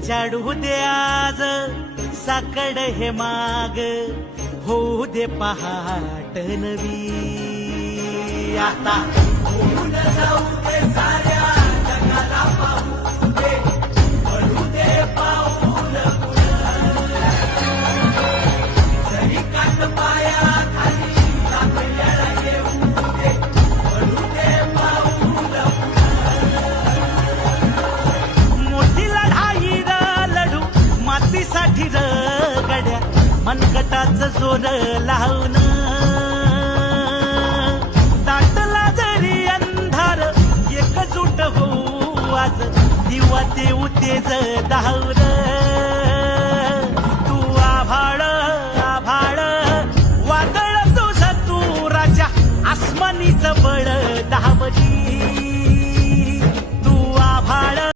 उजाडू दे आज साकड हे माग, होऊ दे पहाट नवी. आता होऊन जाऊ दे साऱ्या जगाला पाहू दे, पडू दे पाऊल जरी काट पाया खाली आपल्याला येऊ दे, पडू दे पाऊल. मोठी लढाई र लढू मातीसाठी र गड्या, मनगटाच जोर लावून दाटला जरी अंधार एकजूट होऊ आज, दिवा देऊ तेज दावर. तू आभाळ